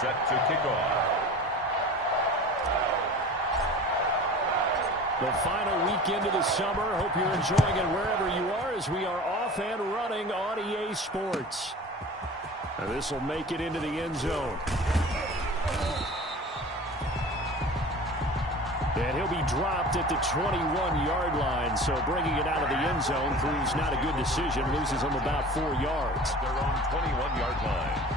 Set to kick off. The final weekend of the summer. Hope you're enjoying it wherever you are as we are off and running on EA Sports. Now this will make it into the end zone. And he'll be dropped at the 21-yard line. So bringing it out of the end zone proves not a good decision. Loses him about 4 yards. Their own 21-yard line.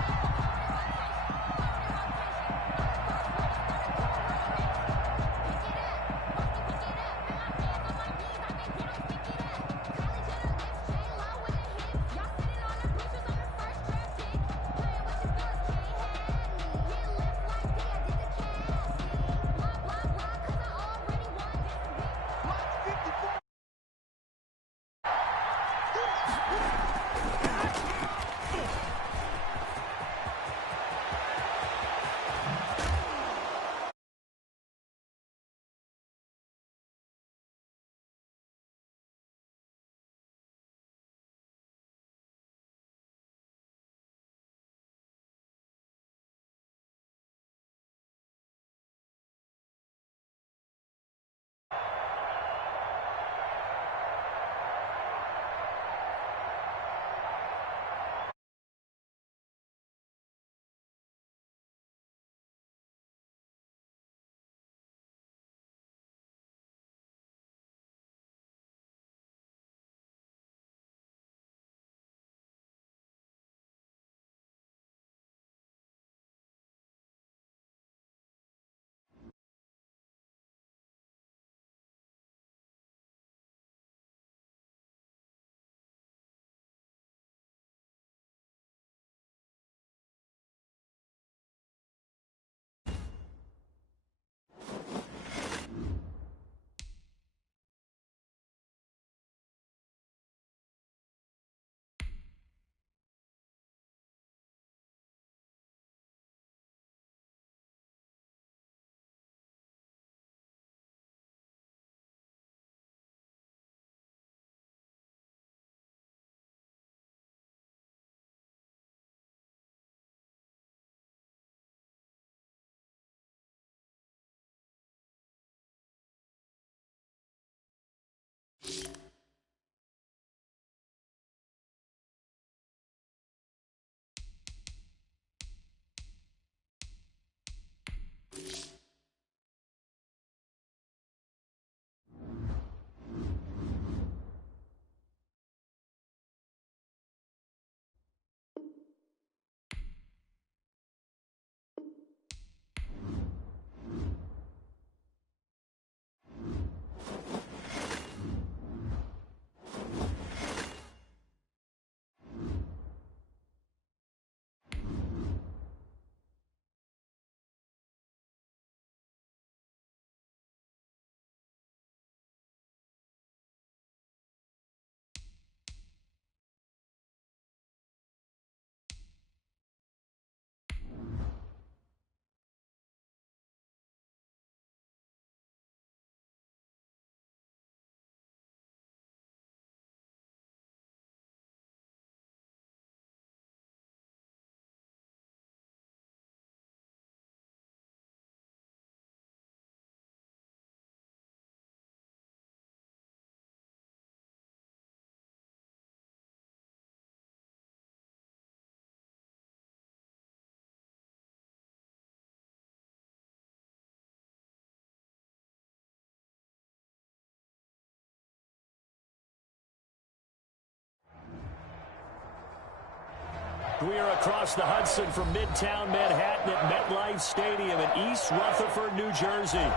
We are across the Hudson from Midtown Manhattan at MetLife Stadium in East Rutherford, New Jersey.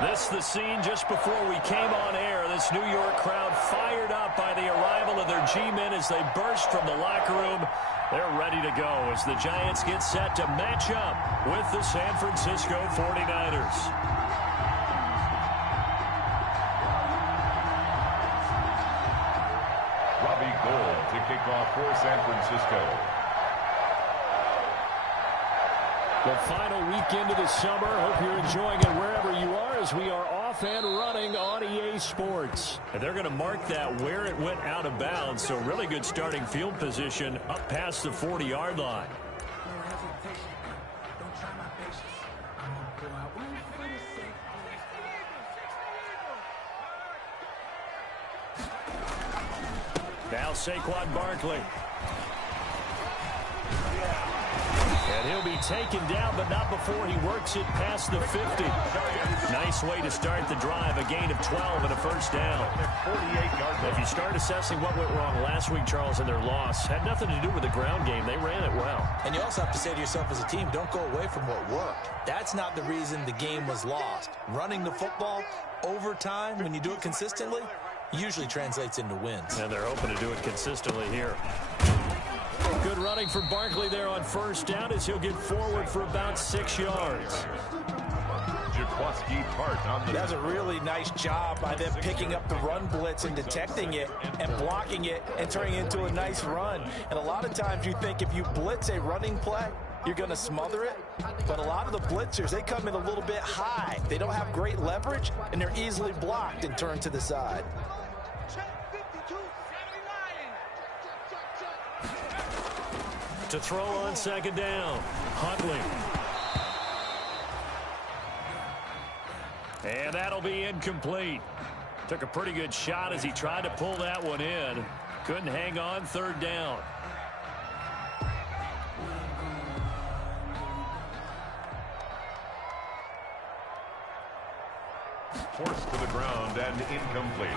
This the scene just before we came on air. This New York crowd fired up by the arrival of their G-men as they burst from the locker room. They're ready to go as the Giants get set to match up with the San Francisco 49ers. Robbie Gould to kick off for San Francisco. The final weekend of the summer. Hope you're enjoying it wherever you are as we are off and running on EA Sports. And they're going to mark that where it went out of bounds. So really good starting field position up past the 40-yard line. Now Saquon Barkley. And he'll be taken down, but not before he works it past the 50. Nice way to start the drive, a gain of 12 and a first down. If you start assessing what went wrong last week, Charles, in their loss, had nothing to do with the ground game. They ran it well. And you also have to say to yourself as a team, don't go away from what worked. That's not the reason the game was lost. Running the football over time, when you do it consistently, usually translates into wins. And they're hoping to do it consistently here. Good running for Barkley there on first down as he'll get forward for about 6 yards. That was a really nice job by them picking up the run blitz and detecting it and blocking it and turning it into a nice run. And a lot of times you think if you blitz a running play, you're going to smother it. But a lot of the blitzers, they come in a little bit high. They don't have great leverage, and they're easily blocked and turned to the side. To throw on second down, Huntley. And that'll be incomplete. Took a pretty good shot as he tried to pull that one in. Couldn't hang on third down. Forced to the ground and incomplete.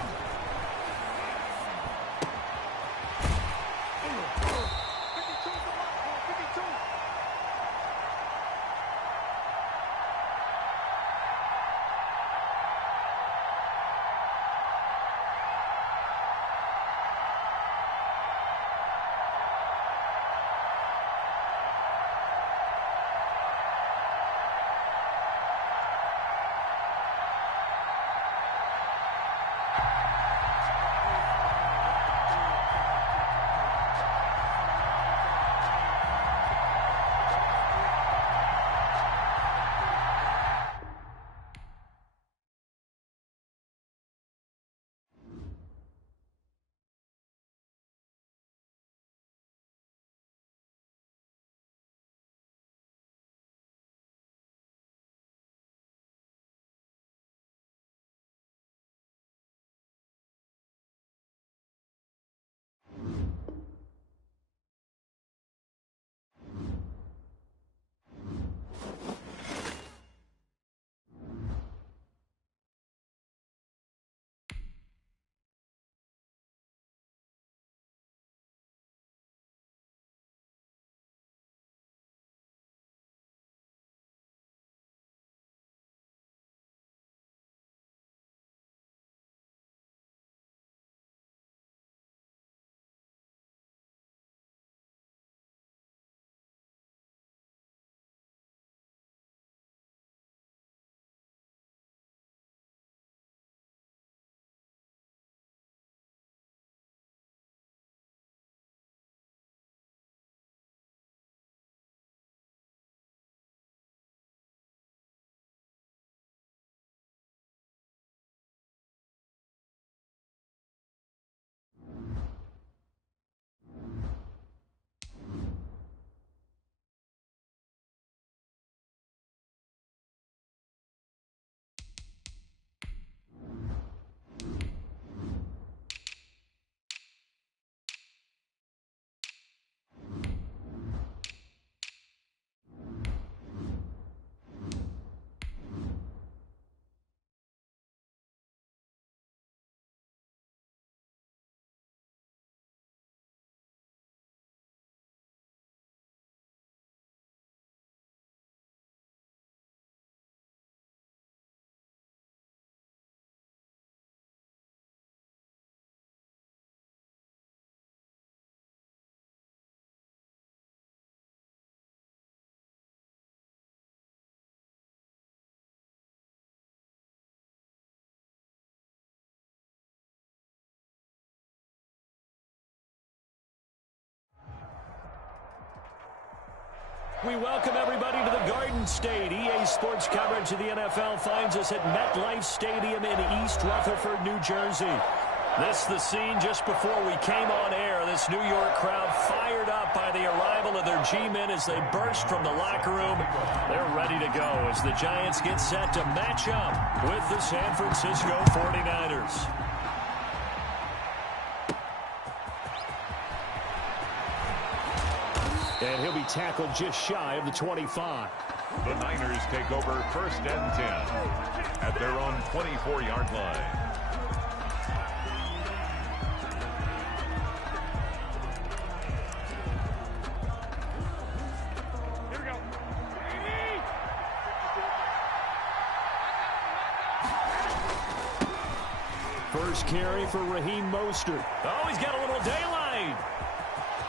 We welcome everybody to the Garden State. EA Sports coverage of the NFL finds us at MetLife Stadium in East Rutherford, New Jersey. This the scene just before we came on air. This New York crowd fired up by the arrival of of their G-men as they burst from the locker room. They're ready to go as the Giants get set to match up with the San Francisco 49ers. And he'll be tackled just shy of the 25. The Niners take over 1st and 10 at their own 24-yard line. First carry for Raheem Mostert. Oh, he's got a little daylight.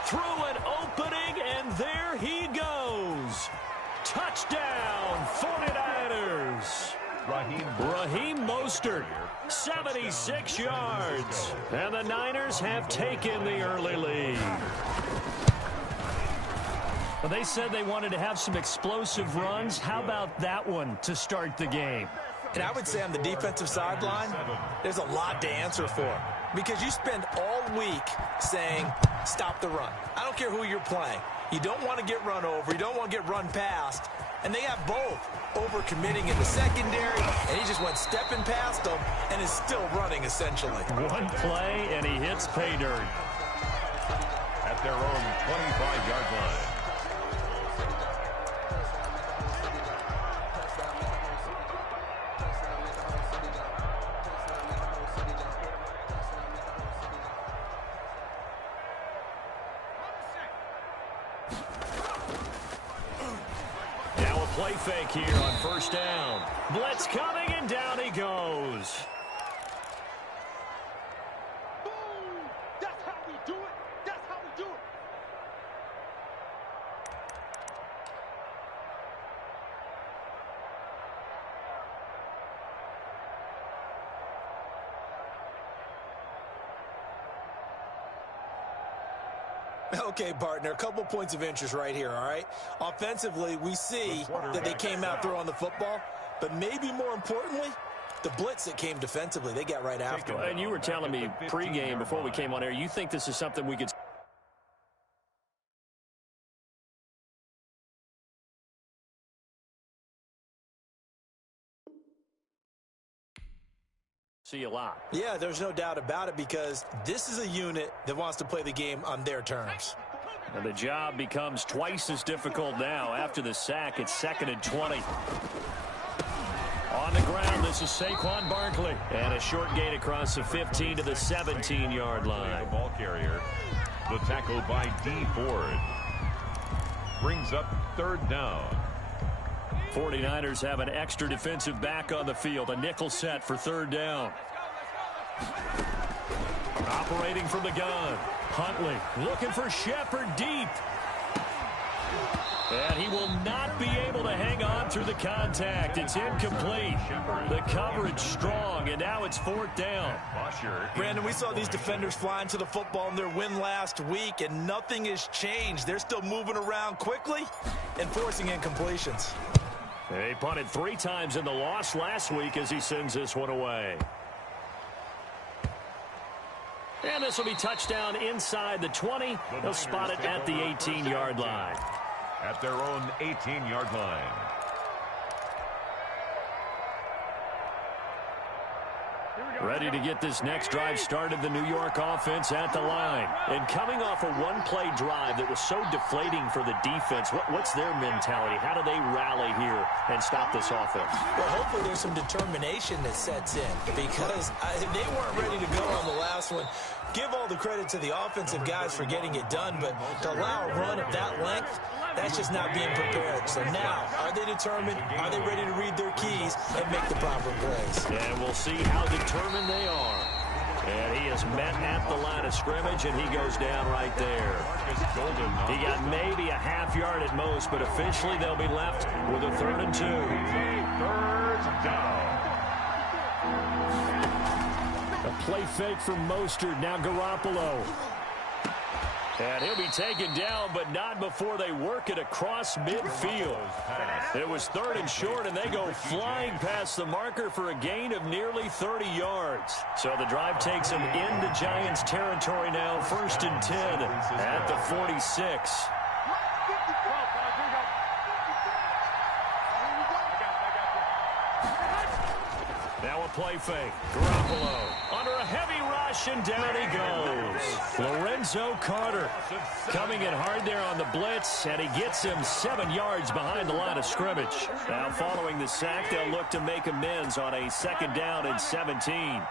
Through an opening, and there he goes. Touchdown, 49ers. Raheem Mostert, 76 yards. And the Niners have taken the early lead. Well, they said they wanted to have some explosive runs. How about that one to start the game? And I would say on the defensive sideline, there's a lot to answer for. Because you spend all week saying, stop the run. I don't care who you're playing. You don't want to get run over. You don't want to get run past. And they have both. Overcommitting in the secondary, and he just went stepping past them and is still running, essentially. One play, and he hits pay dirt. At their own 25-yard line. Play fake here on 1st down. Blitz coming, and down he goes. Boom! That's how we do it. That's how we do it. Okay, partner, a couple points of interest right here, all right? Offensively, we see that they came out throwing the football, but maybe more importantly, the blitz that came defensively, they got right after it. And you were telling me pregame before we came on air, you think this is something we could see a lot. Yeah, there's no doubt about it because this is a unit that wants to play the game on their terms. And the job becomes twice as difficult now. After the sack, it's 2nd and 20. On the ground, this is Saquon Barkley. And a short gain across the 15 to the 17-yard line. The ball carrier. The tackle by D. Ford. Brings up 3rd down. 49ers have an extra defensive back on the field. A nickel set for 3rd down. Operating from the gun. Huntley looking for Shepard deep. And he will not be able to hang on through the contact. It's incomplete. The coverage strong, and now it's 4th down. Brandon, we saw these defenders flying to the football in their win last week, and nothing has changed. They're still moving around quickly and forcing incompletions. They punted 3 times in the loss last week as he sends this one away. And this will be touchdown inside the 20. They'll spot it at the 18-yard line. At their own 18-yard line. Ready to get this next drive started, the New York offense at the line. And coming off a one-play drive that was so deflating for the defense, what's their mentality? How do they rally here and stop this offense? Well, hopefully there's some determination that sets in because they weren't ready to go on the last one. Give all the credit to the offensive guys for getting it done, but to allow a run of that length, that's just not being prepared. So now, are they determined? Are they ready to read their keys and make the proper plays? And we'll see how determined they are. And he is met at the line of scrimmage, and he goes down right there. He got maybe a half yard at most, but officially they'll be left with a 3rd and 2. 3rd down. A play fake from Mostert, now Garoppolo. And he'll be taken down, but not before they work it across midfield. It was 3rd and short, and they go flying past the marker for a gain of nearly 30 yards. So the drive takes them into Giants territory now, 1st and 10 at the 46. Now a play fake. Garoppolo under a heavy rush, and down he goes. Lorenzo Carter coming in hard there on the blitz, and he gets him 7 yards behind the line of scrimmage. Now following the sack, they'll look to make amends on a 2nd down and 17.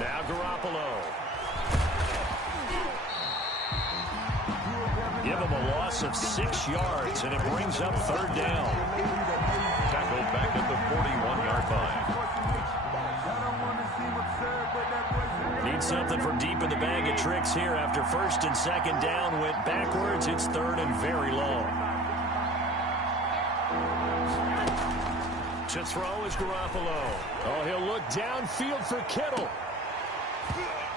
Now Garoppolo. Give him a loss of 6 yards, and it brings up 3rd down. Tackled back at the 41-yard line. Need something from deep in the bag of tricks here after 1st and 2nd down went backwards. It's 3rd and very long. To throw is Garoppolo. Oh, he'll look downfield for Kittle.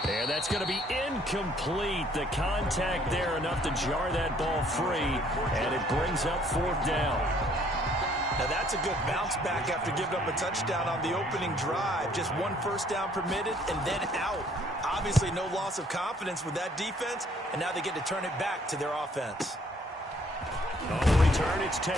And that's going to be incomplete. The contact there enough to jar that ball free, and it brings up 4th down. Now that's a good bounce back after giving up a touchdown on the opening drive. Just 1 first down permitted and then out. Obviously no loss of confidence with that defense, and now they get to turn it back to their offense. On the return, it's Tate.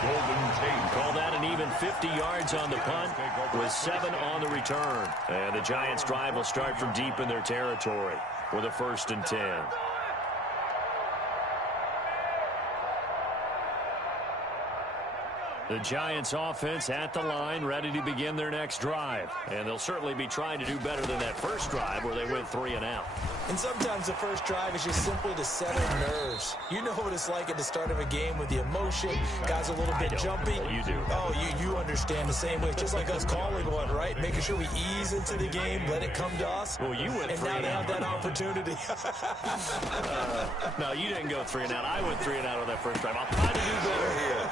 Golden Tate. Call that an even 50 yards on the punt with 7 on the return. And the Giants' drive will start from deep in their territory with a 1st and 10. The Giants offense at the line, ready to begin their next drive. And they'll certainly be trying to do better than that first drive where they went 3 and out. And sometimes the first drive is just simply to settle nerves. You know what it's like at the start of a game with the emotion. Guys a little bit jumpy. You do. Oh, you understand the same way. Just like us calling one, right? Making sure we ease into the game, let it come to us. Well, you went and 3 now and they out. have that opportunity. No, you didn't go 3 and out. I went 3 and out on that first drive. I'll try to do better here.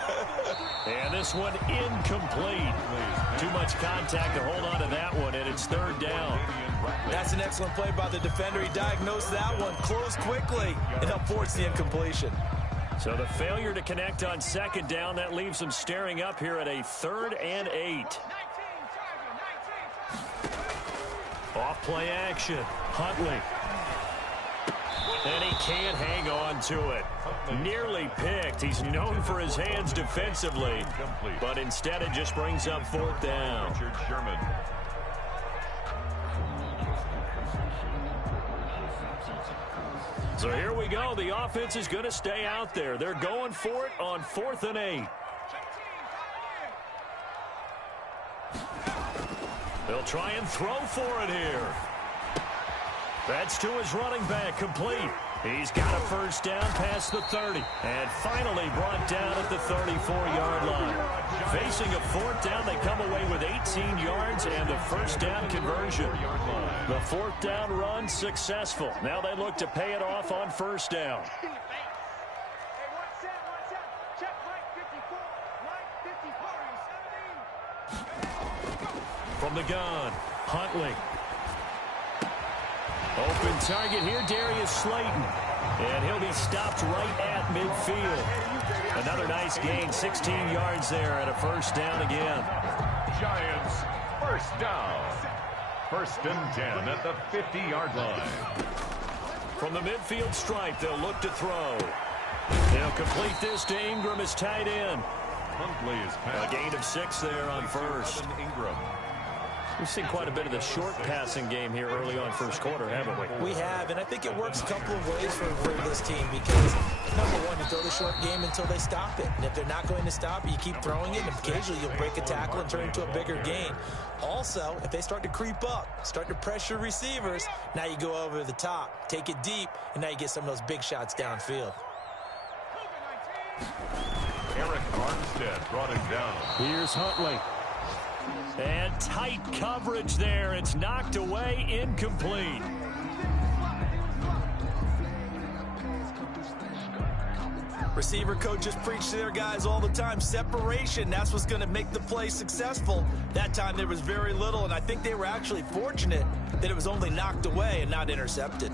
And this one incomplete. Too much contact to hold on to that one, and it's 3rd down. That's an excellent play by the defender. He diagnosed that one, closed quickly, and helped force the incompletion. So the failure to connect on 2nd down, that leaves them staring up here at a 3rd and 8. Off play action. Huntley. And he can't hang on to it. Nearly picked. He's known for his hands defensively, but instead it just brings up 4th down. Richard Sherman. So here we go. The offense is going to stay out there. They're going for it on 4th and 8. They'll try and throw for it here. That's to his running back, complete. He's got a 1st down past the 30. And finally brought down at the 34-yard line. Facing a 4th down, they come away with 18 yards and the 1st down conversion. The 4th down run successful. Now they look to pay it off on 1st down. From the gun, Huntley. Open target here, Darius Slayton. And he'll be stopped right at midfield. Another nice gain, 16 yards there and a 1st down again. Giants, 1st down. 1st and 10 at the 50-yard line. From the midfield stripe, they'll look to throw. They'll complete this to Ingram as tight end. Huntley is A passed. gain of 6 there on 1st. Ingram. We've seen quite a bit of the short passing game here early on 1st quarter, haven't we? We have, and I think it works a couple of ways for this team because, number one, you throw the short game until they stop it. And if they're not going to stop it, you keep throwing it, and occasionally you'll break a tackle and turn it into a bigger gain. Also, if they start to creep up, start to pressure receivers, now you go over the top, take it deep, and now you get some of those big shots downfield. Eric Armstead brought him down. Here's Huntley. And tight coverage there. It's knocked away, incomplete. Receiver coaches preach to their guys all the time. Separation, that's what's going to make the play successful. That time there was very little, and I think they were actually fortunate that it was only knocked away and not intercepted.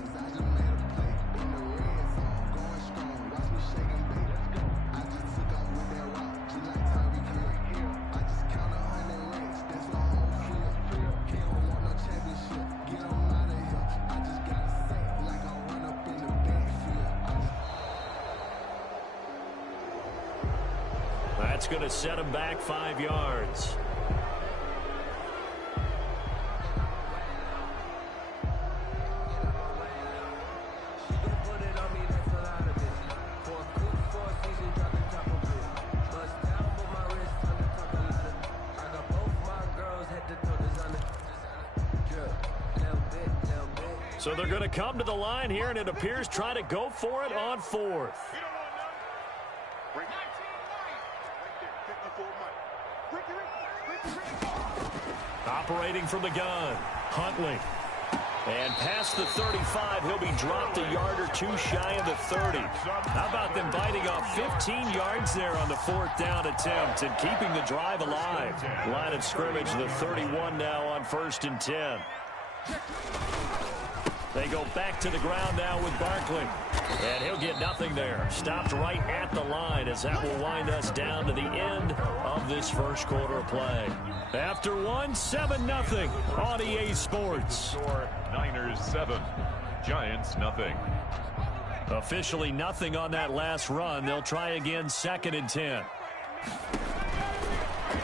That's going to set him back 5 yards. So they're going to come to the line here, and it appears try to go for it on 4th. Operating from the gun, Huntley. And past the 35, he'll be dropped a yard or two shy of the 30. How about them biting off 15 yards there on the 4th down attempt and keeping the drive alive? Line of scrimmage, the 31 now on 1st and 10. They go back to the ground now with Barkley. And he'll get nothing there. Stopped right at the line as that will wind us down to the end of this first quarter of play. After one, 7-0 on EA Sports. Niners 7, Giants nothing. Officially nothing on that last run. They'll try again 2nd and 10.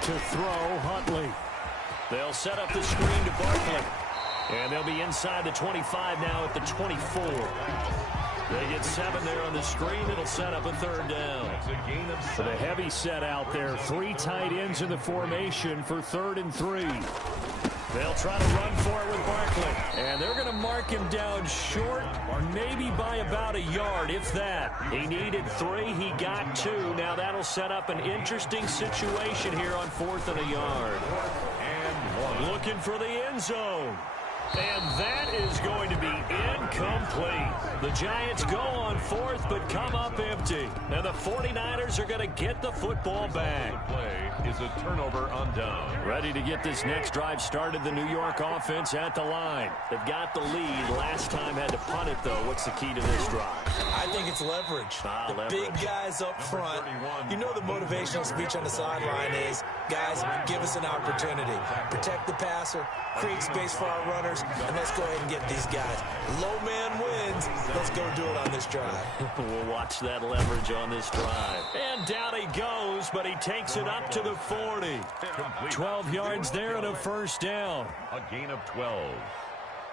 To throw, Huntley. They'll set up the screen to Barkley. And they'll be inside the 25 now at the 24. They get 7 there on the screen. It'll set up a 3rd down. For the heavy set out there, 3 tight ends in the formation for 3rd and 3. They'll try to run for it with Barkley. And they're going to mark him down short, maybe by about a yard, if that. He needed 3. He got 2. Now that'll set up an interesting situation here on 4th and a yard. And looking for the end zone. And that is going to be incomplete. The Giants go on 4th, but come up empty. And the 49ers are going to get the football back. Play is a turnover on down. Ready to get this next drive started. The New York offense at the line. They've got the lead. Last time had to punt it, though. What's the key to this drive? I think it's leverage. Leverage. Big guys up front. You know the motivational speech on the sideline is, guys, give us an opportunity. Protect the passer, create space for our runners, and let's go ahead and get these guys. Low man wins. Let's go do it on this drive. We'll watch that leverage on this drive. And down he goes, but he takes it up to the 40. 12 yards there and a 1st down. A gain of 12.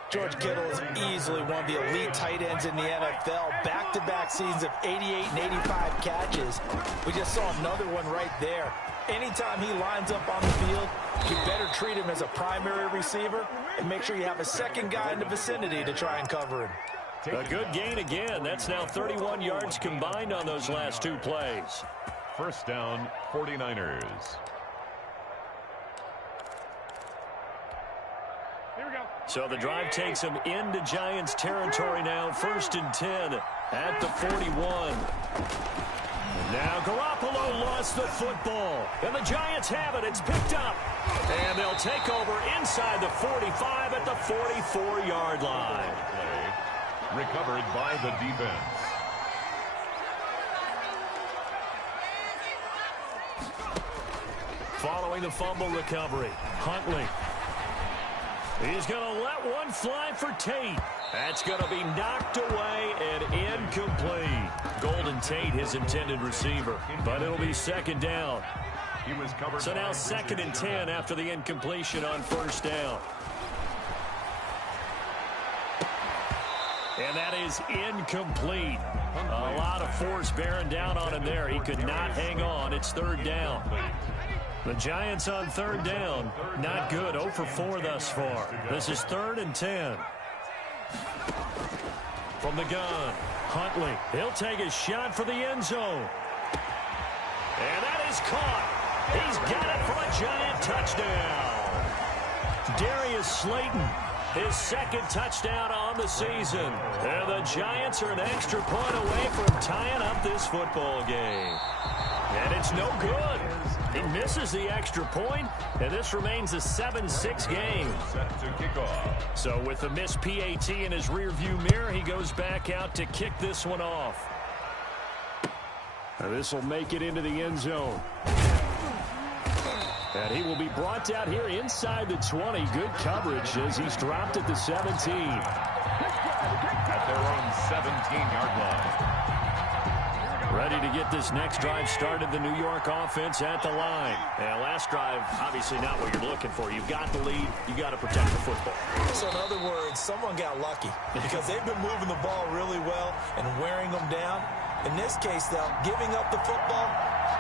George Kittle is easily one of the elite tight ends in the NFL. Back-to-back seasons of 88 and 85 catches. We just saw another one right there. Anytime he lines up on the field, you better treat him as a primary receiver and make sure you have a second guy in the vicinity to try and cover him. A good gain again. That's now 31 yards combined on those last 2 plays. 1st down, 49ers. So the drive takes them into Giants territory now. 1st and 10 at the 41. Now Garoppolo lost the football. And the Giants have it. It's picked up. And they'll take over inside the 45 at the 44-yard line. Recovered by the defense. Following the fumble recovery, Huntley. He's going to let one fly for Tate. That's going to be knocked away and incomplete. Golden Tate, his intended receiver. But it'll be 2nd down. He was covered. So now 2nd and 10 after the incompletion on 1st down. And that is incomplete. A lot of force bearing down on him there. He could not hang on. It's 3rd down. The Giants on 3rd down. Not good. 0 for 4 thus far. This is 3rd and 10. From the gun, Huntley. He'll take a shot for the end zone. And that is caught. He's got it for a Giant touchdown. Darius Slayton, his 2nd touchdown on the season. And the Giants are an extra point away from tying up this football game. And it's no good. He misses the extra point, and this remains a 7-6 game. Set to kick off. So with the missed PAT in his rearview mirror, he goes back out to kick this one off. This will make it into the end zone. And he will be brought out here inside the 20. Good coverage as he's dropped at the 17. At their own 17-yard line. Ready to get this next drive started, the New York offense at the line. And last drive, obviously not what you're looking for. You've got the lead. You've got to protect the football. So in other words, someone got lucky because they've been moving the ball really well and wearing them down. In this case, though, giving up the football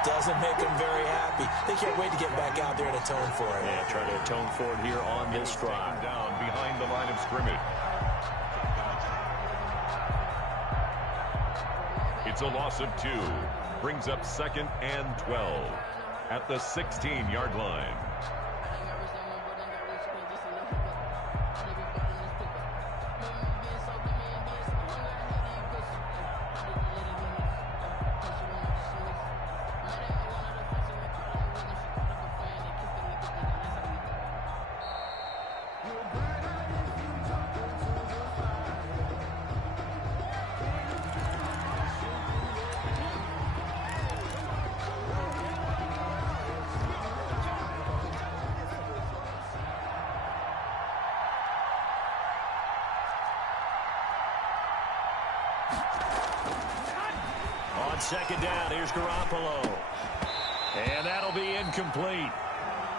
doesn't make them very happy. They can't wait to get back out there and atone for it. Yeah, try to atone for it here on this drive. Down behind the line of scrimmage. It's a loss of 2. Brings up 2nd and 12 at the 16-yard line. On second down, here's Garoppolo. And that'll be incomplete.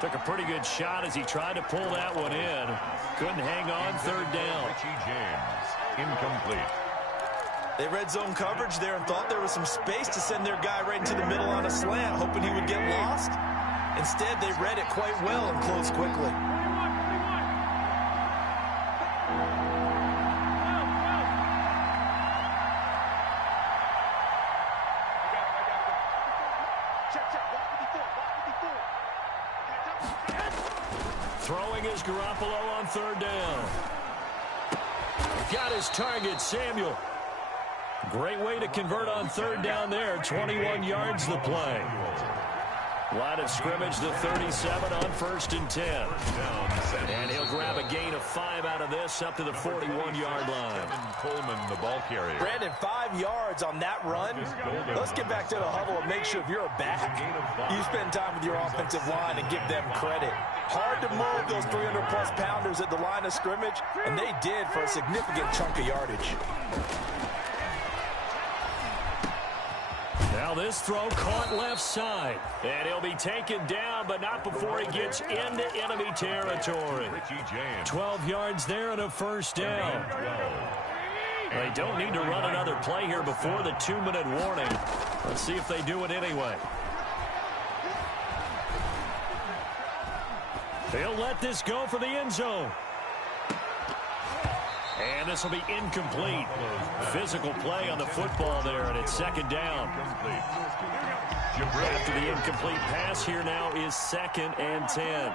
Took a pretty good shot as he tried to pull that one in. Couldn't hang on third down. Richie James, incomplete. They red zone coverage there and thought there was some space to send their guy right into the middle on a slant, hoping he would get lost. Instead, they read it quite well and closed quickly. Throwing is Garoppolo on third down. Got his target, Samuel. Great way to convert on third down there. 21 yards the play. Line of scrimmage, the 37 on 1st and 10. And he'll grab a gain of 5 out of this up to the 41-yard line. Coleman, the ball carrier. Brandon, 5 yards on that run. Let's get back to the huddle and make sure if you're a back, you spend time with your offensive line and give them credit. Hard to move those 300-plus pounders at the line of scrimmage, and they did for a significant chunk of yardage. Now this throw caught left side. And he'll be taken down, but not before he gets into enemy territory. 12 yards there and a first down. They don't need to run another play here before the 2-minute warning. Let's see if they do it anyway. They'll let this go for the end zone. And this will be incomplete. Physical play on the football there, and it's second down. After the incomplete pass, here now is 2nd and 10.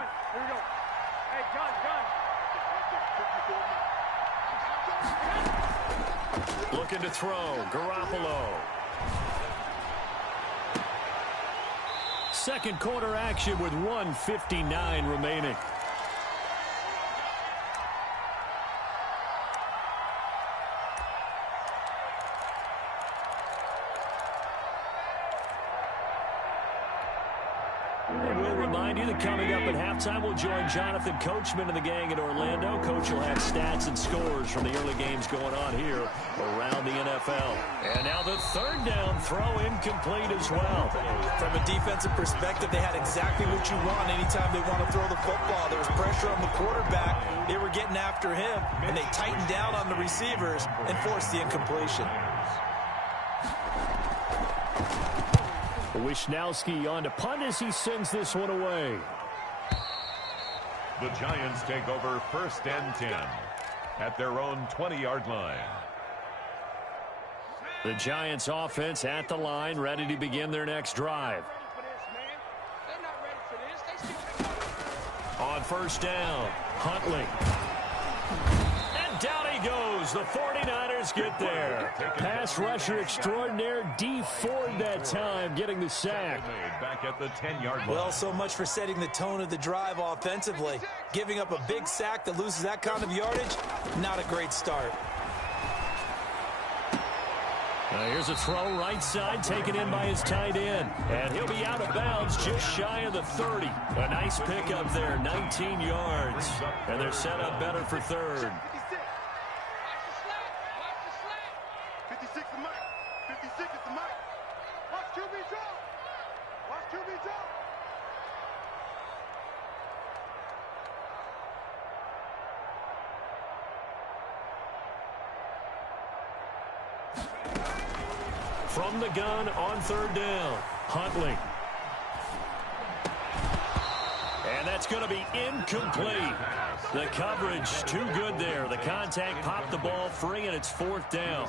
Looking to throw, Garoppolo. Second quarter action with 1:59 remaining. Coming up at halftime, we'll join Jonathan Coachman and the gang in Orlando. Coach will have stats and scores from the early games going on here around the NFL. And now the third down throw incomplete as well. From a defensive perspective, they had exactly what you want anytime they want to throw the football. There was pressure on the quarterback. They were getting after him, and they tightened down on the receivers and forced the incompletion. Wisnowski on to punt as he sends this one away. The Giants take over 1st and 10 at their own 20-yard line. The Giants offense at the line, ready to begin their next drive. On first down, Huntley. And down he goes. The 49ers get there. Pass rusher extraordinaire, D Ford that time, getting the sack. Back at the 10-yard line. Well, so much for setting the tone of the drive offensively. Giving up a big sack that loses that kind of yardage, not a great start. Here's a throw right side, taken in by his tight end. And he'll be out of bounds just shy of the 30. A nice pickup there, 19 yards. And they're set up better for third. 56 is Mike. 56 is the Mike. QB's up. Watch QB's up. From the gun on third down, Huntley. And that's going to be incomplete. The coverage too good there. The contact popped the ball free, and it's fourth down.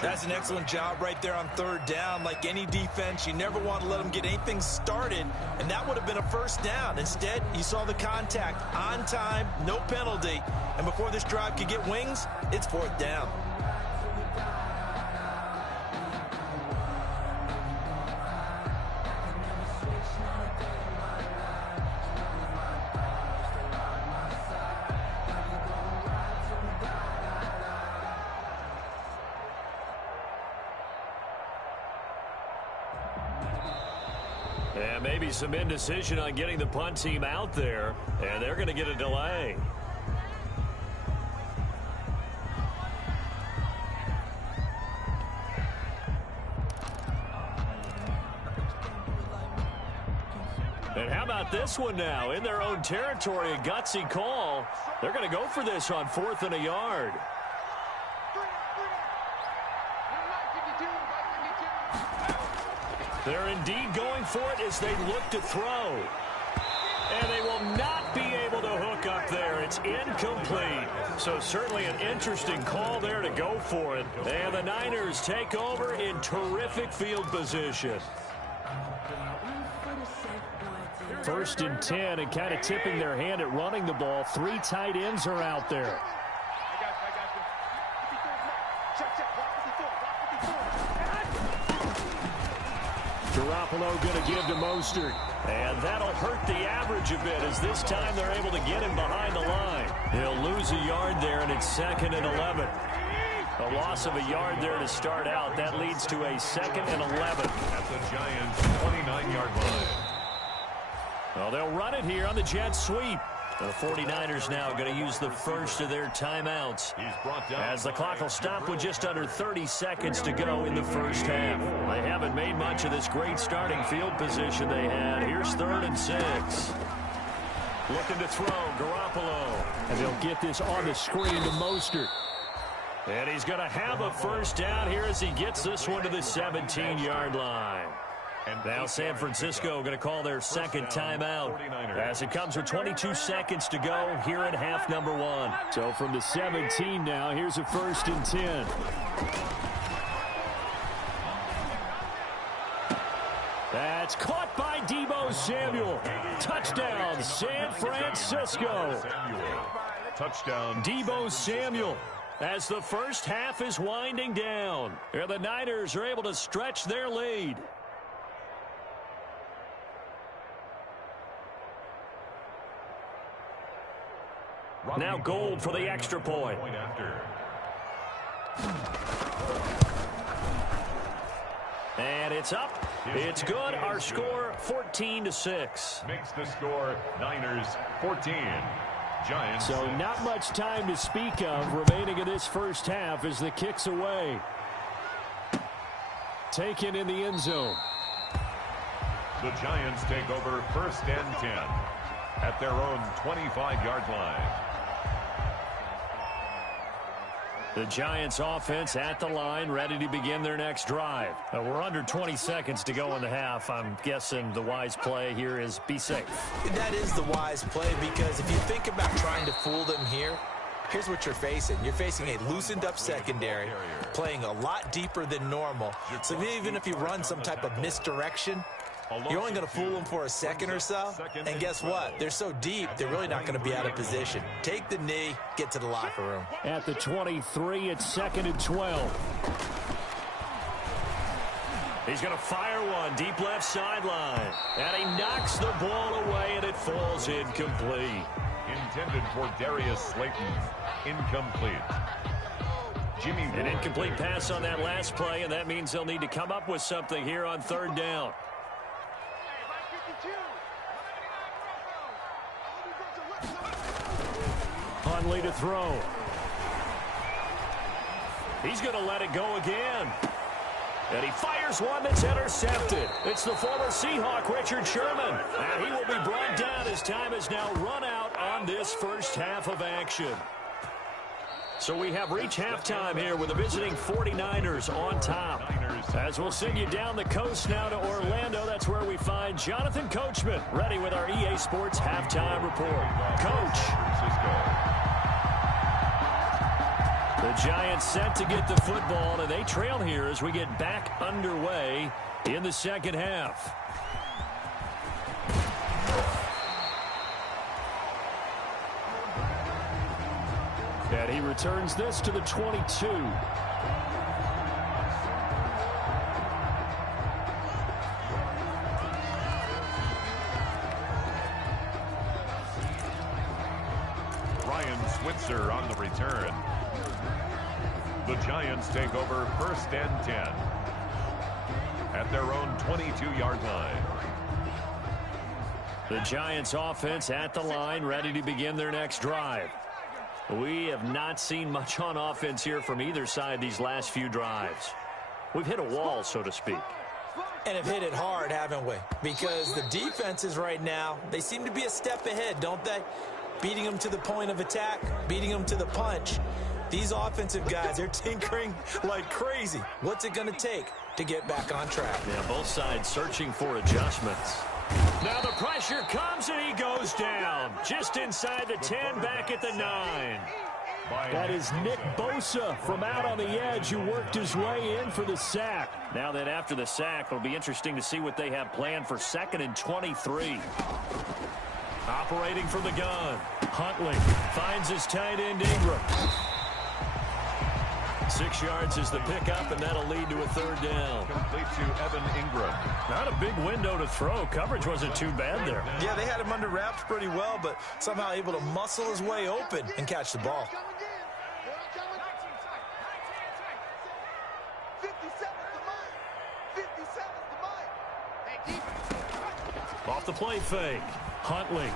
That's an excellent job right there on third down. Like any defense, you never want to let them get anything started, and that would have been a first down. Instead, you saw the contact on time, no penalty, and before this drive could get wings, it's fourth down. And maybe some indecision on getting the punt team out there, and they're going to get a delay. And how about this one now? In their own territory, a gutsy call. They're going to go for this on 4th and a yard. They're indeed going for it as they look to throw. And they will not be able to hook up there. It's incomplete. So certainly an interesting call there to go for it. And the Niners take over in terrific field position. 1st and 10, and kind of tipping their hand at running the ball. 3 tight ends are out there. Garoppolo going to give to Mostert. And that'll hurt the average a bit as this time they're able to get him behind the line. He'll lose a yard there, and it's 2nd and 11. A loss of a yard there to start out. That leads to a 2nd and 11. At the Giants' 29-yard line. Well, they'll run it here on the jet sweep. The 49ers now going to use the first of their timeouts as the clock will stop with just under 30 seconds to go in the first half. They haven't made much of this great starting field position they had. Here's 3rd and 6. Looking to throw, Garoppolo. And they'll get this on the screen to Mostert. And he's going to have a first down here as he gets this one to the 17-yard line. And now San Francisco going to call their second timeout as it comes with 22 seconds to go here in half number 1. So from the 17 now, here's a 1st and 10. That's caught by Deebo Samuel. Touchdown, San Francisco. Touchdown, Deebo Samuel. As the first half is winding down, and the Niners are able to stretch their lead. Now Gold for the extra point. And it's up. It's good. Our score 14-6. Makes the score Niners 14. Giants. So not much time to speak of remaining in this first half as the kick's away. Taken in the end zone. The Giants take over 1st and 10 at their own 25-yard line. The Giants offense at the line, ready to begin their next drive. We're under 20 seconds to go in the half. I'm guessing the wise play here is be safe. That is the wise play, because if you think about trying to fool them here, here's what you're facing. You're facing a loosened up secondary, playing a lot deeper than normal. So even if you run some type of misdirection, you're only going to fool them for a second or so. And guess what? They're so deep, they're really not going to be out of position. Take the knee, get to the locker room. At the 23, it's 2nd and 12. He's going to fire one deep left sideline. And he knocks the ball away, and it falls incomplete. Intended for Darius Slayton. Incomplete. Jimmy Ward. An incomplete pass on that last play, and that means they'll need to come up with something here on 3rd down. Huntley to throw. He's going to let it go again. And he fires one that's intercepted. It's the former Seahawk, Richard Sherman. And he will be brought down as time has now run out on this first half of action. So we have reached halftime here with the visiting 49ers on top. As we'll send you down the coast now to Orlando, that's where we find Jonathan Coachman ready with our EA Sports halftime report. Coach. The Giants set to get the football, and they trail here as we get back underway in the second half. And he returns this to the 22. Ryan Switzer on the return. The Giants take over 1st and 10 at their own 22-yard line. The Giants offense at the line, ready to begin their next drive. We have not seen much on offense here from either side these last few drives. We've hit a wall, so to speak. And have hit it hard, haven't we? Because the defenses right now, they seem to be a step ahead, don't they? Beating them to the point of attack, beating them to the punch. These offensive guys, they're tinkering like crazy. What's it going to take to get back on track? Yeah, both sides searching for adjustments. Now the pressure comes and he goes down. Just inside the 10, back at the 9. That is Nick Bosa from out on the edge who worked his way in for the sack. Now that after the sack, it'll be interesting to see what they have planned for 2nd and 23. Operating from the gun, Huntley finds his tight end Ingram. 6 yards is the pickup, and that'll lead to a 3rd down. Complete to Evan Ingram. Not a big window to throw. Coverage wasn't too bad there. Yeah, they had him under wraps pretty well, but somehow able to muscle his way open and catch the ball. Off the play fake, Huntley.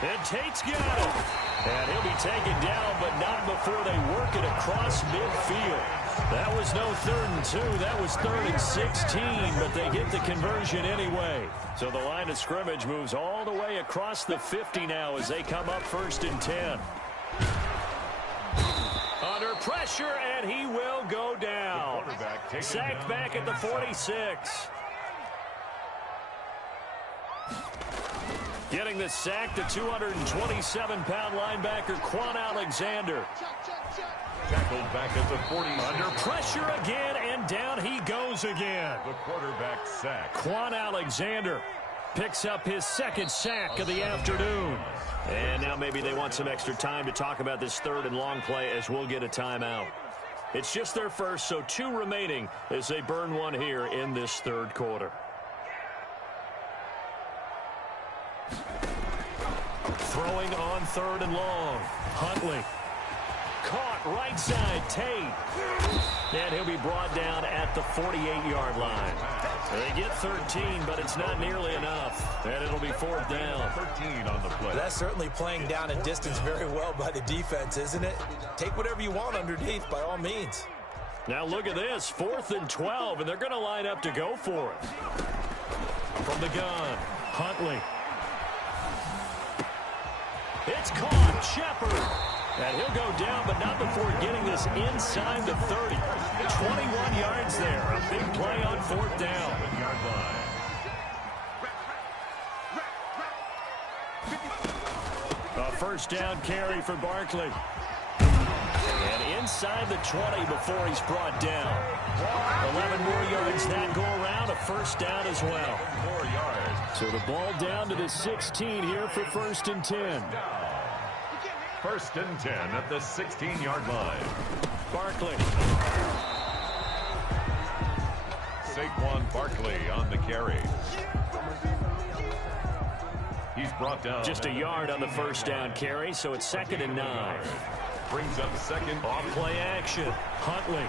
And Tate's got it. And he'll be taken down, but not before they work it across midfield. That was no 3rd and 2. That was 3rd and 16, but they get the conversion anyway. So the line of scrimmage moves all the way across the 50 now as they come up 1st and 10. Under pressure, and he will go down. Sacked back at the 46. Getting the sack, the 227-pound linebacker, Quan Alexander. Tackled back at the 40. Under pressure again, and down he goes again. The quarterback sack. Quan Alexander picks up his 2nd sack of the afternoon. And now maybe they want some extra time to talk about this 3rd and long play as we'll get a timeout. It's just their first, so 2 remaining as they burn one here in this 3rd quarter. Throwing on 3rd and long. Huntley. Caught right side, Tate. And he'll be brought down at the 48-yard line. They get 13, but it's not nearly enough. And it'll be 4th down. 13 on the play. That's certainly playing down and distance very well by the defense, isn't it? Take whatever you want underneath by all means. Now look at this, 4th and 12, and they're going to line up to go for it. From the gun, Huntley. It's caught, Shepard. And he'll go down, but not before getting this inside the 30. 21 yards there. A big play on 4th down. A 1st down carry for Barkley. And inside the 20 before he's brought down. 11 more yards that go around. A 1st down as well. 4 yards. So the ball down to the 16 here for 1st and 10. 1st and 10 at the 16-yard line. Barkley. Saquon Barkley on the carry. He's brought down. Just a yard on the 1st down carry, so it's 2nd and 9. Brings up 2nd. Off play action. Huntley.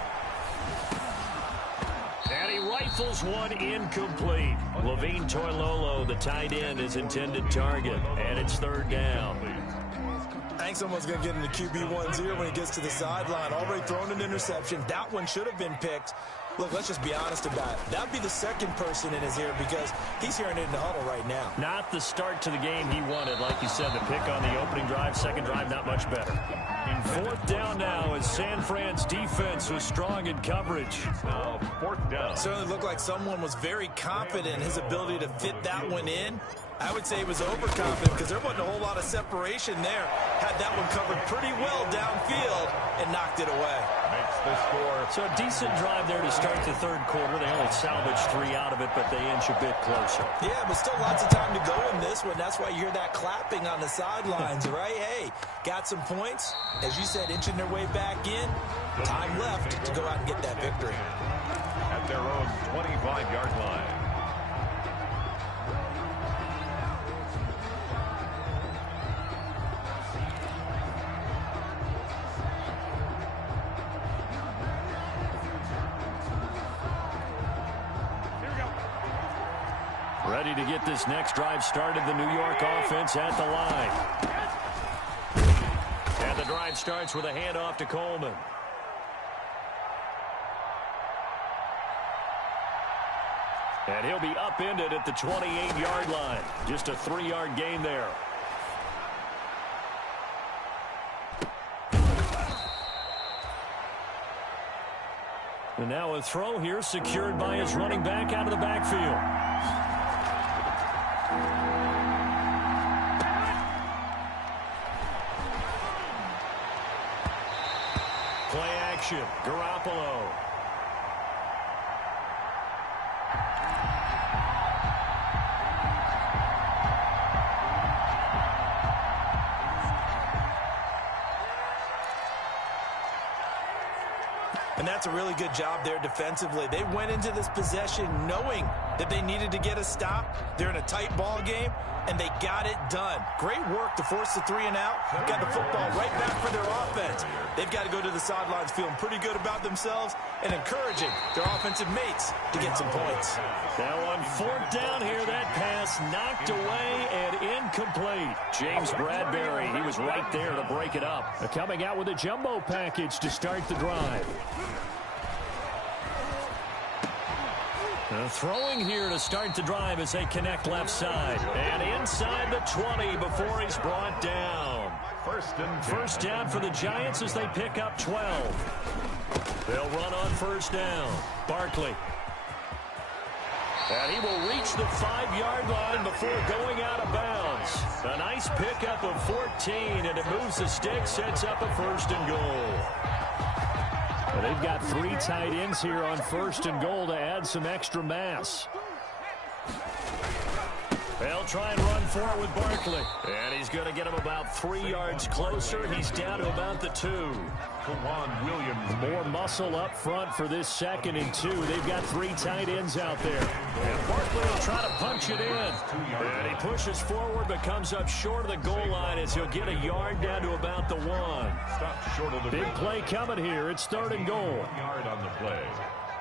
And he rifles one incomplete. Levine Toilolo, the tight end, is intended target. And it's 3rd down. I think someone's going to get into QB1-0 when he gets to the sideline. Already thrown an interception. That one should have been picked. Look, let's just be honest about it. That would be the second person in his ear because he's hearing it in the huddle right now. Not the start to the game he wanted. Like you said, the pick on the opening drive, second drive, not much better. Fourth down now as San Fran's defense was strong in coverage. Now fourth down. Certainly looked like someone was very confident in his ability to fit that one in. I would say he was overconfident because there wasn't a whole lot of separation there. Had that one covered pretty well downfield and knocked it away. Makes the score. So a decent drive there to start the third quarter. They only salvaged 3 out of it, but they inch a bit closer. Yeah, but still lots of time to go in this one. That's why you hear that clapping on the sidelines, right? Hey, got some points. As you said, inching their way back in. Time left to go out and get that victory. At their own 25-yard line. Ready to get this next drive started, the New York offense at the line. And the drive starts with a handoff to Coleman. And he'll be upended at the 28-yard line. Just a 3-yard gain there. And now a throw here secured by his running back out of the backfield. Play action. Garoppolo. And that's a really good job there defensively. They went into this possession knowing that they needed to get a stop. They're in a tight ball game, and they got it done. Great work to force the 3 and out. Got the football right back for their offense. They've got to go to the sidelines feeling pretty good about themselves and encouraging their offensive mates to get some points. Now on fourth down here, that pass knocked away and incomplete. James Bradbury, he was right there to break it up. Coming out with a jumbo package to start the drive. Throwing here to start the drive as they connect left side. And inside the 20 before he's brought down. First down for the Giants as they pick up 12. They'll run on first down. Barkley. And he will reach the 5-yard line before going out of bounds. A nice pickup of 14, and it moves the stick, sets up a first and goal. Well, they've got 3 tight ends here on first and goal to add some extra mass. They'll try and run for it with Barkley. And he's going to get him about 3 yards closer. He's down to about the 2. Kawan Williams. More muscle up front for this 2nd and 2. They've got 3 tight ends out there. And Barkley will try to punch it in. And he pushes forward but comes up short of the goal line as he'll get a yard down to about the 1. Stopped short of the Big play coming here. It's 3rd and goal. 1 yard on the play.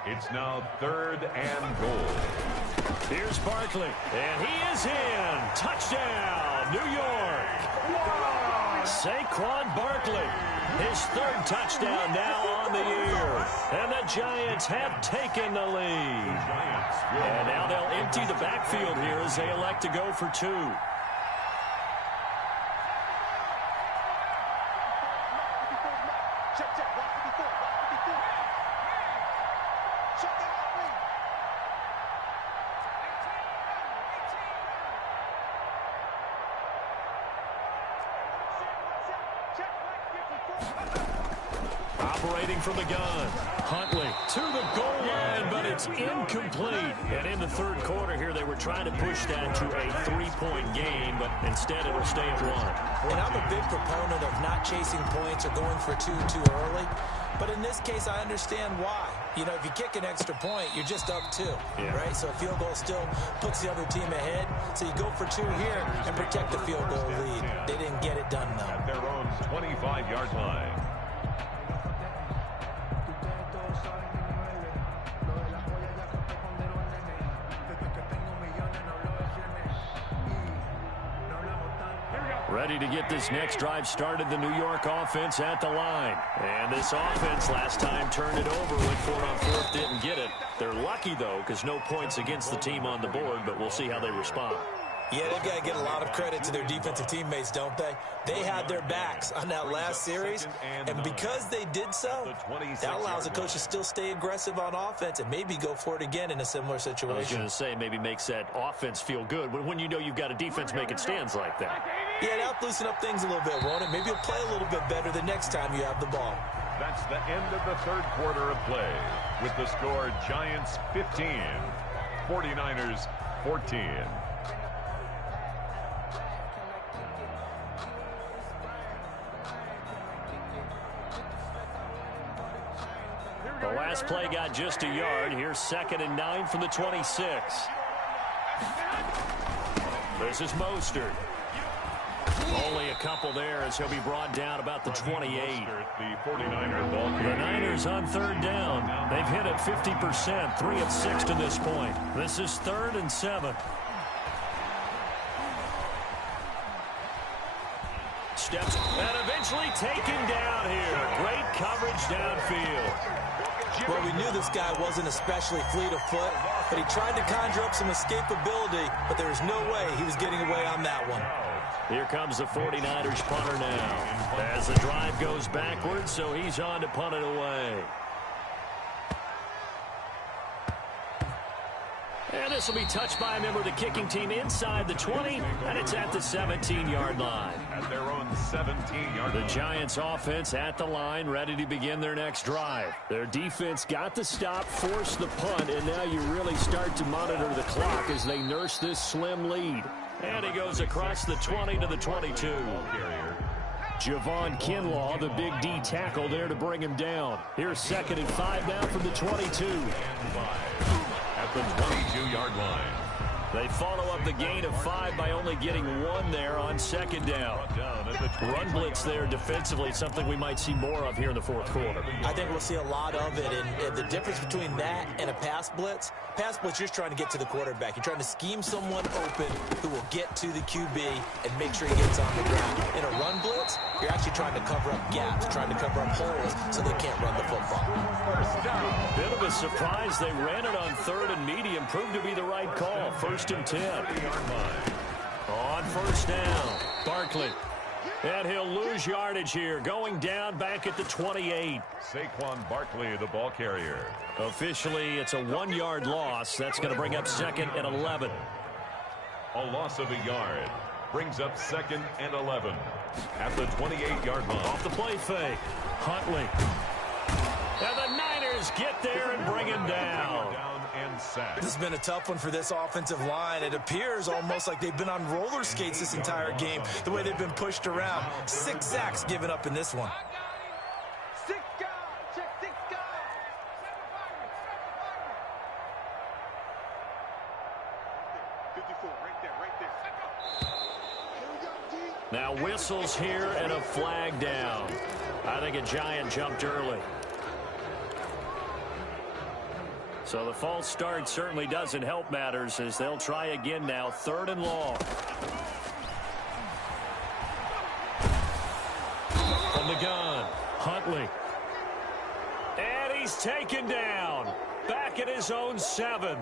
It's now 3rd and goal. Here's Barkley, and he is in. Touchdown, New York. Saquon Barkley, his 3rd touchdown now on the year. And the Giants have taken the lead. And now they'll empty the backfield here as they elect to go for 2. Operating from the gun. Huntley to the goal line, but it's incomplete. And in the 3rd quarter here, they were trying to push that to a 3-point game, but instead it'll stay at 1. And I'm a big proponent of not chasing points or going for 2 too early. But in this case, I understand why. You know, if you kick an extra point, you're just up 2, right? So a field goal still puts the other team ahead. So you go for 2 here and protect the field goal lead. They didn't get it done, though. At their own 25-yard line. Here we go. Ready to get this next drive started, the New York offense at the line. And this offense last time turned it over, went for it on fourth, didn't get it. They're lucky, though, because no points against the team on the board, but we'll see how they respond. Yeah, they've got to get a lot of credit to their defensive teammates, don't they? They had their backs on that last series, and because they did so, that allows the coach to still stay aggressive on offense and maybe go for it again in a similar situation. I was going to say, maybe makes that offense feel good when you know you've got a defense making stands like that. Yeah, that'll loosen up things a little bit, won't it? Maybe you'll play a little bit better the next time you have the ball. That's the end of the third quarter of play, with the score Giants 15, 49ers 14. The last play got just a yard. Here's 2nd and 9 from the 26. This is Mostert. Only a couple there as he'll be brought down about the 28. The Niners on 3rd down. They've hit it 50%, 3 of 6 to this point. This is 3rd and 7. Steps and eventually taken down here. Great coverage downfield. Well, we knew this guy wasn't especially fleet of foot, but he tried to conjure up some escapability, but there was no way he was getting away on that one. Here comes the 49ers punter now as the drive goes backwards, so he's on to punt it away. And this will be touched by a member of the kicking team inside the 20, and it's at the 17-yard line. At their own 17-yard line. The Giants offense at the line, ready to begin their next drive. Their defense got the stop, forced the punt, and now you really start to monitor the clock as they nurse this slim lead. And he goes across the 20 to the 22. Javon Kinlaw, the big D tackle there to bring him down. Here's 2nd and 5 now from the 22. At the 22-yard line. They follow up the gain of 5 by only getting 1 there on 2nd down. Run blitz there defensively, something we might see more of here in the 4th quarter. I think we'll see a lot of it, and the difference between that and a pass blitz, you're just trying to get to the quarterback. You're trying to scheme someone open who will get to the QB and make sure he gets on the ground. In a run blitz, you're actually trying to cover up gaps, trying to cover up holes so they can't run the football. First down. Bit of a surprise. They ran it on 3rd and medium. Proved to be the right call. 1st and 10. On 1st down, Barkley. And he'll lose yardage here. Going down back at the 28. Saquon Barkley, the ball carrier. Officially, it's a 1-yard loss. That's going to bring up 2nd and 11. A loss of a yard brings up 2nd and 11 at the 28-yard line. Off the play fake. Huntley. And the Niners get there and bring him down. This has been a tough one for this offensive line. It appears almost like they've been on roller skates this entire game, the way they've been pushed around. 6 sacks given up in this one. 6 guys, check 6 guys. Now whistles here and a flag down. I think a Giant jumped early. So the false start certainly doesn't help matters as they'll try again now. 3rd and long. From the gun, Huntley. And he's taken down. Back at his own 7.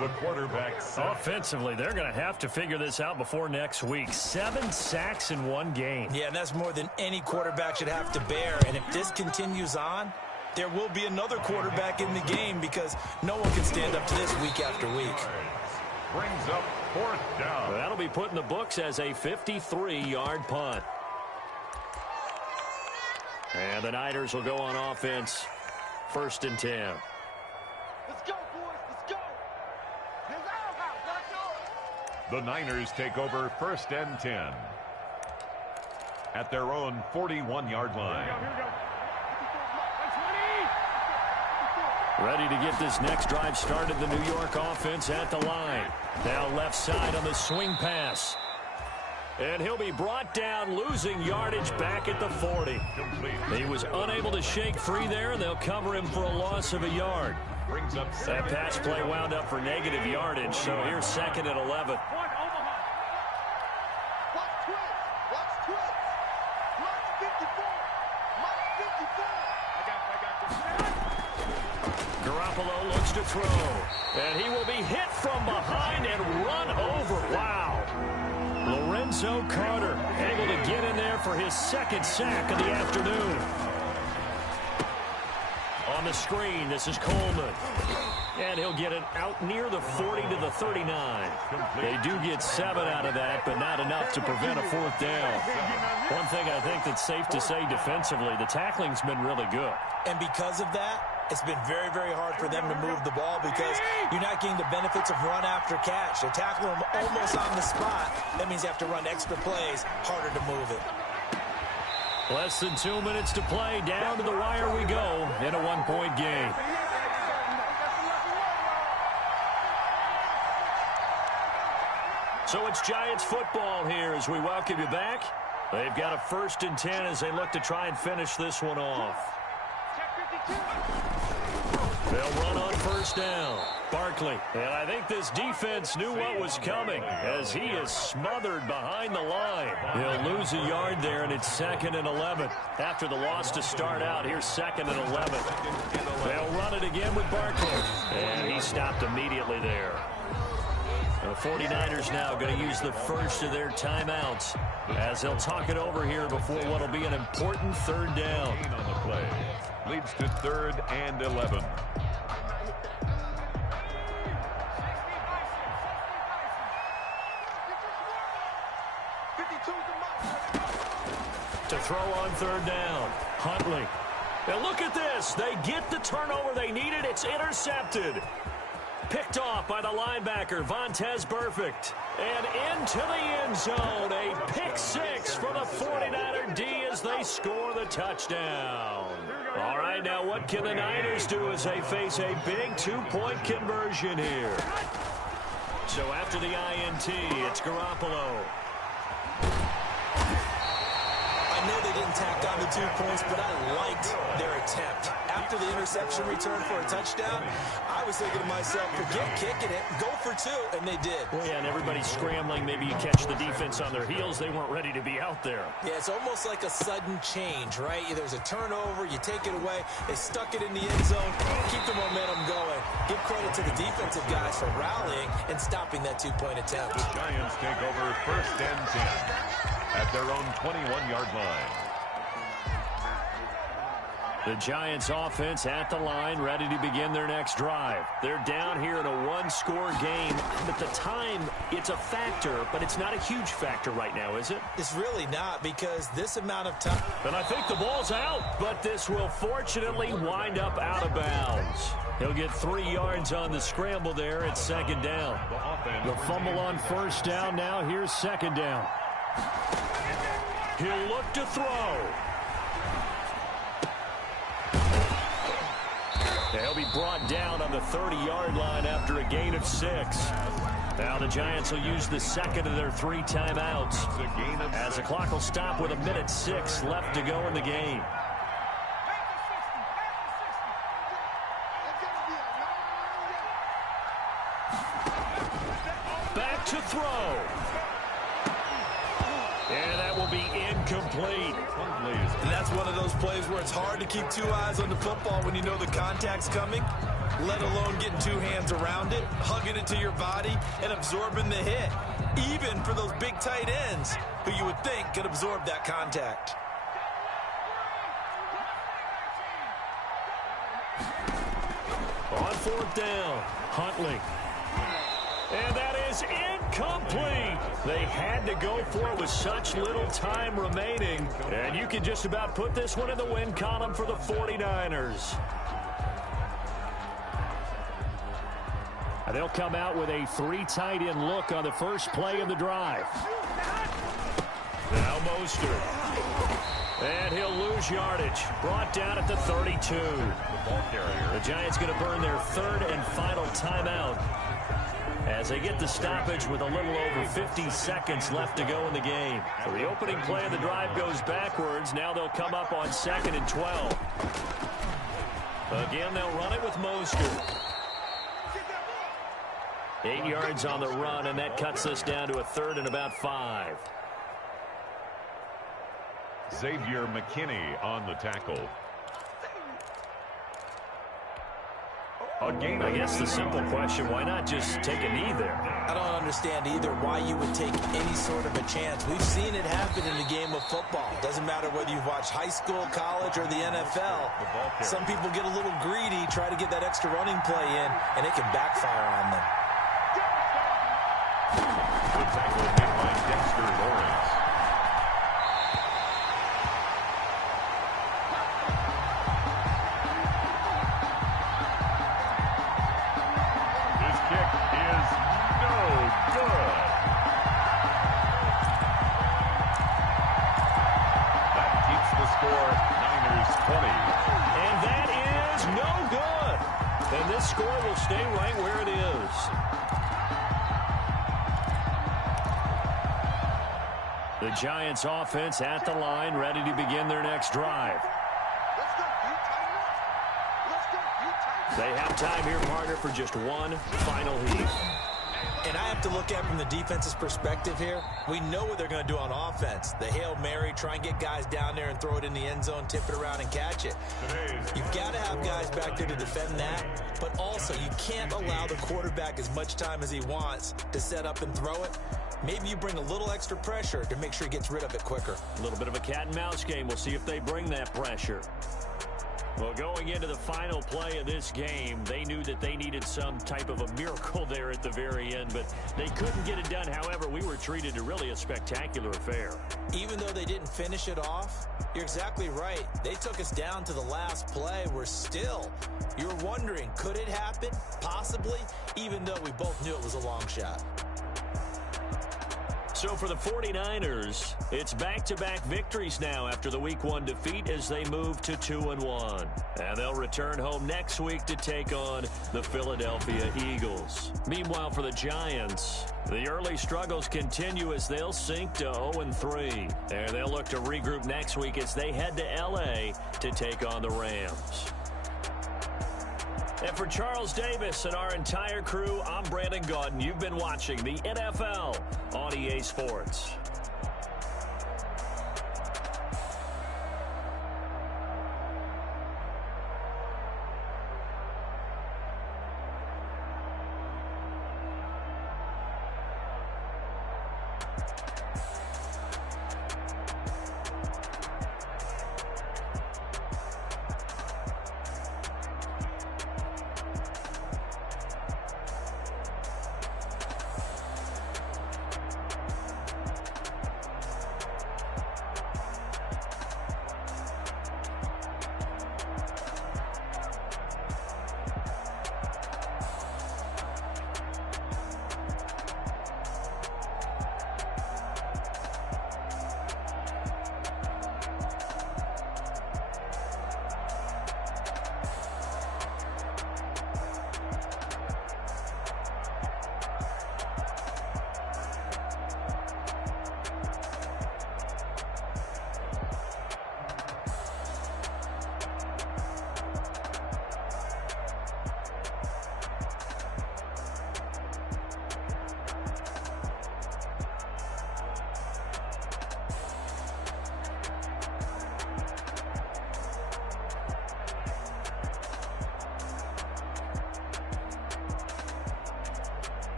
The quarterback set. Offensively, they're going to have to figure this out before next week. 7 sacks in 1 game. Yeah, and that's more than any quarterback should have to bear. And if this continues on, there will be another quarterback in the game because no one can stand up to this week after week. Brings up 4th down. That'll be put in the books as a 53-yard punt. And the Niners will go on offense. 1st and 10. Let's go, boys. Let's go. Here's our house. Let's go. The Niners take over 1st and 10 at their own 41-yard line. Here we go. Ready to get this next drive started, the New York offense at the line. Now left side on the swing pass. And he'll be brought down, losing yardage back at the 40. He was unable to shake free there, and they'll cover him for a loss of a yard. That pass play wound up for negative yardage, so here's 2nd and 11. Watch twist. Watch 54. Watch 54. Garoppolo looks to throw. And he will be hit from behind and run over. Wow. Lorenzo Carter able to get in there for his second sack of the afternoon. On the screen, this is Coleman. And he'll get it out near the 40 to the 39. They do get 7 out of that, but not enough to prevent a fourth down. One thing I think that's safe to say defensively, the tackling's been really good. And because of that, it's been very, very hard for them to move the ball because you're not getting the benefits of run after catch. They tackle them almost on the spot. That means you have to run extra plays, harder to move it. Less than 2 minutes to play. Down to the wire we go in a one-point game. So it's Giants football here as we welcome you back. They've got a 1st and 10 as they look to try and finish this one off. They'll run on 1st down. Barkley. And I think this defense knew what was coming as he is smothered behind the line. He'll lose a yard there, and it's 2nd and 11. After the loss to start out, here's 2nd and 11. They'll run it again with Barkley. And he stopped immediately there. The 49ers now going to use the first of their timeouts as they'll talk it over here before what will be an important 3rd down. On the play. Leads to 3rd and 11. To throw on 3rd down. Huntley. And look at this. They get the turnover they needed. It's intercepted. Picked off by the linebacker, Vontaze Burfict. And into the end zone. A pick 6 for the 49er D as they score the touchdown. All right, now what can the Niners do as they face a big 2-point conversion here? So after the INT, it's Garoppolo. I know they didn't tack on the 2 points, but I liked their attempt. After the interception return for a touchdown, I was thinking to myself, forget kicking it, go for 2, and they did. Well, yeah, and everybody's scrambling. Maybe you catch the defense on their heels. They weren't ready to be out there. Yeah, it's almost like a sudden change, right? There's a turnover, you take it away, they stuck it in the end zone, keep the momentum going. Give credit to the defensive guys for rallying and stopping that 2-point attempt. The Giants take over 1st and 10 at their own 21-yard line. The Giants offense at the line, ready to begin their next drive. They're down here in a 1-score game. At the time, it's a factor, but it's not a huge factor right now, is it? It's really not, because this amount of time... And I think the ball's out, but this will fortunately wind up out of bounds. He'll get 3 yards on the scramble there at 2nd down. The fumble on 1st down now. Here's 2nd down. He'll look to throw. They'll be brought down on the 30-yard line after a gain of 6. Now the Giants will use the 2nd of their 3 timeouts as the clock will stop with 1:06 left to go in the game. Back to throw. And that will be incomplete. And that's one of those plays where it's hard to keep 2 eyes on the football when you know the contact's coming, let alone getting 2 hands around it, hugging it to your body, and absorbing the hit, even for those big tight ends who you would think could absorb that contact. On 4th down, Huntley. And that is incomplete. They had to go for it with such little time remaining. And you can just about put this one in the win column for the 49ers. And they'll come out with a 3 tight end look on the first play of the drive. Now Mostert. And he'll lose yardage. Brought down at the 32. The Giants going to burn their 3rd and final timeout as they get the stoppage with a little over 50 seconds left to go in the game. So the opening play of the drive goes backwards. Now they'll come up on 2nd and 12. Again, they'll run it with Mostert. 8 yards on the run, and that cuts us down to a 3rd and about 5. Xavier McKinney on the tackle. A gain. I guess the simple question, why not just take a knee there? I don't understand either why you would take any sort of a chance. We've seen it happen in the game of football. Doesn't matter whether you've watched high school, college, or the NFL. Some people get a little greedy, try to get that extra running play in, and it can backfire on them. Good tackle made by Dexter Lawrence. His kick is no good. That keeps the score Niners 20. And that is no good. And this score will stay right where it is. The Giants offense at the line, ready to begin their next drive. They have time here, partner, for just one final heat. And I have to look at it from the defense's perspective here. We know what they're going to do on offense. The Hail Mary, try and get guys down there and throw it in the end zone, tip it around and catch it. You've got to have guys back there to defend that, but also you can't allow the quarterback as much time as he wants to set up and throw it. Maybe you bring a little extra pressure to make sure he gets rid of it quicker. A little bit of a cat and mouse game. We'll see if they bring that pressure. Well, going into the final play of this game, they knew that they needed some type of a miracle there at the very end, but they couldn't get it done. However, we were treated to really a spectacular affair. Even though they didn't finish it off, you're exactly right. They took us down to the last play. We're still, you're wondering, could it happen? Possibly, even though we both knew it was a long shot. So for the 49ers, it's back-to-back victories now after the Week 1 defeat as they move to 2-1. And they'll return home next week to take on the Philadelphia Eagles. Meanwhile, for the Giants, the early struggles continue as they'll sink to 0-3. And they'll look to regroup next week as they head to L.A. to take on the Rams. And for Charles Davis and our entire crew, I'm Brandon Gaudin. You've been watching the NFL on EA Sports.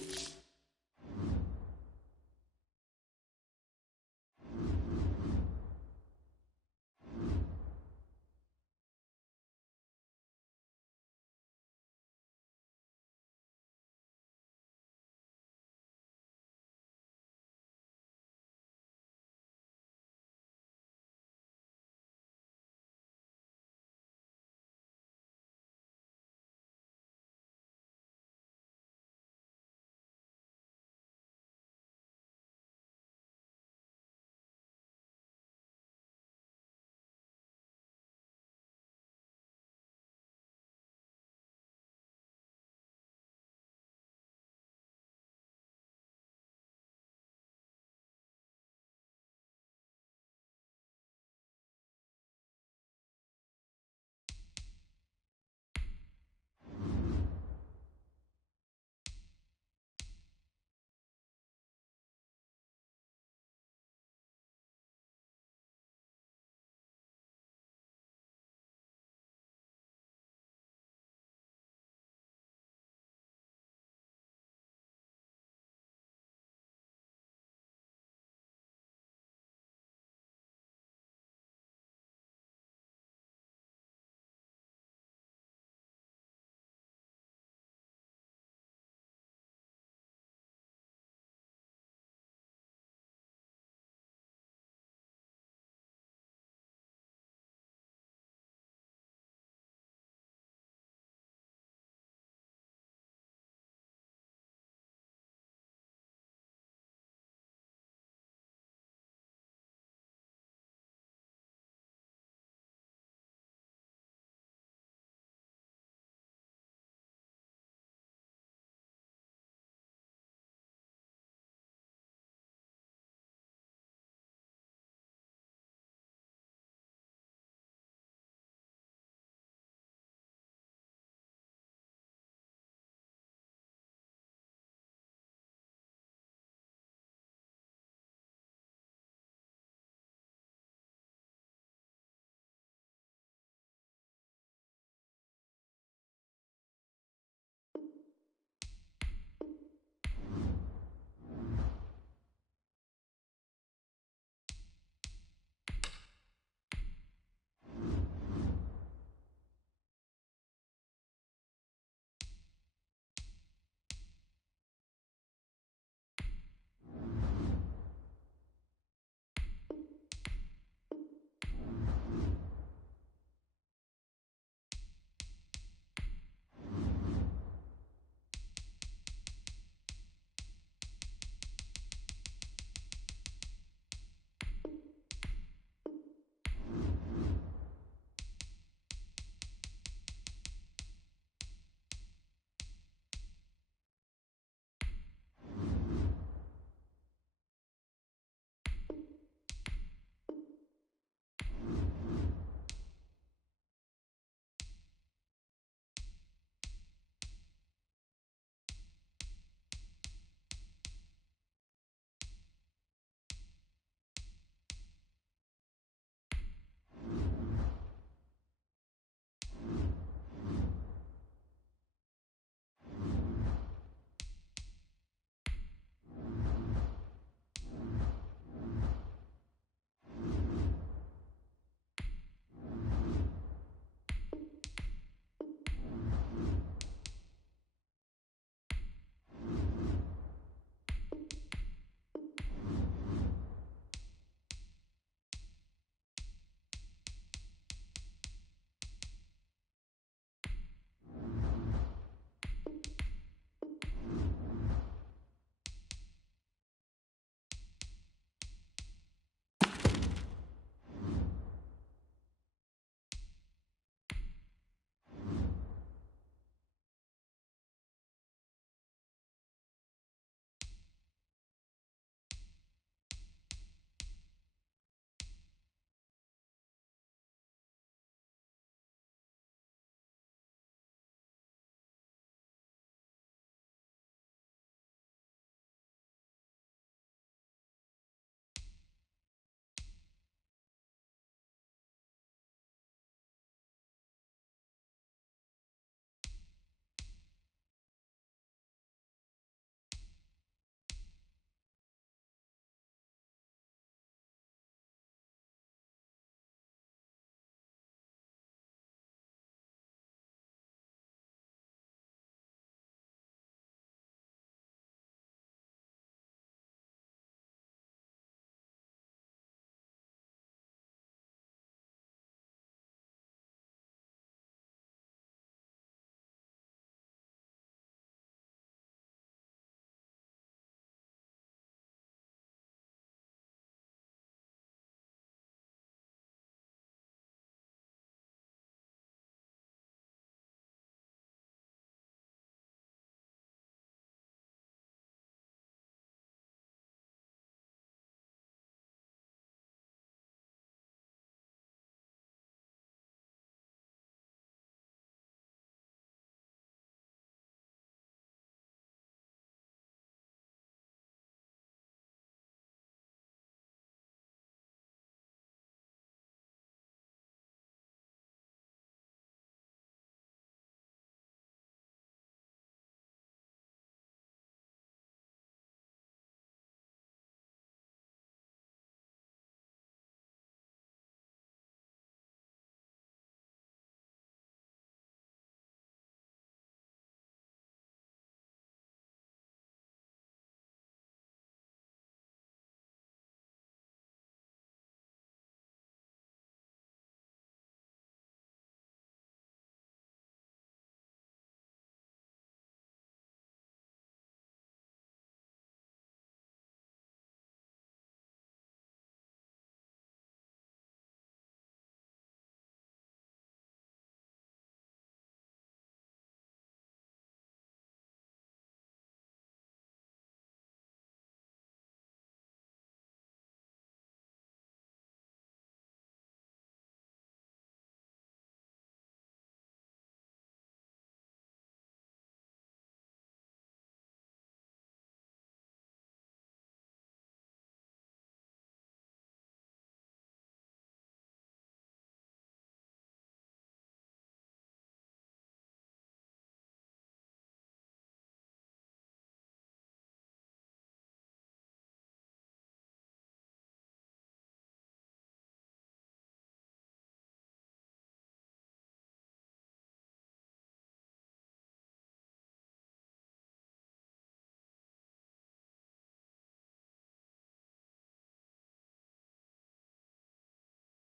it.